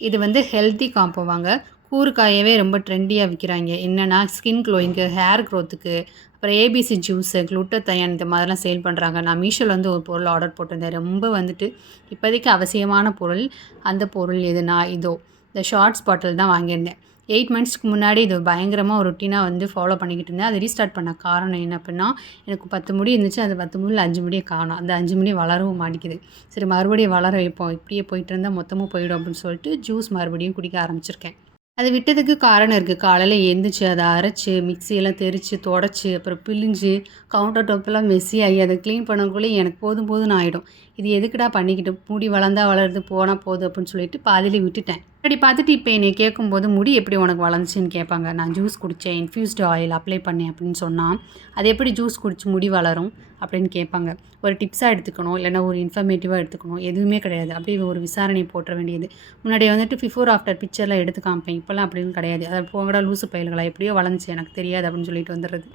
இது வந்து ஹெல்த்தி காம்போவாங்க. கூறுக்காயவே ரொம்ப ட்ரெண்டியா விக்கிறாய்ங்க. என்னன்னா, ஸ்கின் க்ளோயிங்க்கு, ஹேர் குரோத்துக்கு, அப்புறம் ஏபிசி ஜூஸு, குளுட்டதயான் இந்த மாதிரிலாம் சேல் பண்றாங்க. நான் மீஷோல வந்து ஒரு பொருள் ஆர்டர் போட்டிருந்தேன். ரொம்ப வந்துட்டு இப்போதைக்கு அவசியமான பொருள். அந்த பொருள் எதுனா, இதோ இந்த ஷார்ட்ஸ் பாட்டில் தான் வாங்கியிருந்தேன். 8 மந்த்ஸ்க்கு முன்னாடி இது பயங்கரமா ஒரு ரொட்டீனா வந்து ஃபாலோ பண்ணிக்கிட்டு இருந்தேன். அத ரீஸ்டார்ட் பண்ண காரணம் என்ன அப்பிட்னா, எனக்கு 10 முடி இருந்துச்சு. அந்த 10 முடில 5 முடிய காணோம். அந்த 5 முடி வளரவும் மாட்டேங்குது. சரி மறுபடியும் வளர வைப்போம். இப்படியே போயிட்டு இருந்தா மொத்தமும் போயிடும் அப்படின்னு சொல்லிட்டு ஜூஸ் மறுபடியும் குடிக்க ஆரம்பிச்சிருக்கேன். அது விட்டதுக்கு காரணம் இருக்கு. காலையில எந்திரிச்சு அத அரைச்சு, மிக்ஸியெல்லாம் தெரிச்சு, தொடச்சு, அப்புறம் பிழிஞ்சு, கவுண்டர் டாப்லாம் மெஸ்ஸி ஆகி அத கிளீன் பண்ணக்குள்ளே எனக்கு போதும் போதும்ன்னு ஆயிடும். இது எதுக்குடா பண்ணிக்கிட்டு, முடி வளர்ந்தா வளருது, போனா போகுது அப்படின்னு சொல்லிட்டு பாதியிலே விட்டுட்டேன். முன்னாடி பார்த்துட்டு இப்ப என்னைய கேட்கும்போது, "முடி எப்படி உனக்கு வளர்ந்துச்சுன்னு?" கேட்பாங்க. நான் ஜூஸ் குடிச்சேன், இன்ஃப்யூஸ்டு ஆயில் அப்ளை பண்ணேன் அப்படின்னு சொன்னா, "அது எப்படி ஜூஸ் குடிச்சு முடி வளரும்?" அப்படின்னு கேட்பாங்க. ஒரு டிப்ஸா எடுத்துக்கணும், இல்லைன்னா ஒரு இன்ஃபர்மேட்டிவா எடுத்துக்கணும். எதுவுமே கிடையாது. அப்படியே ஒரு விசாரணை போட்டுற வேண்டியது. முன்னாடி வந்துட்டு பிஃபோர், ஆஃப்டர் பிக்சர்லாம் எடுத்து காமிப்பேன். இப்போலாம் அப்படின்னு கிடையாது. "அட போங்கடா லூசு பயலுகளா, எப்படியோ வளர்ந்துச்சு எனக்கு தெரியாது" அப்படின்னு சொல்லிட்டு வந்துடுறது.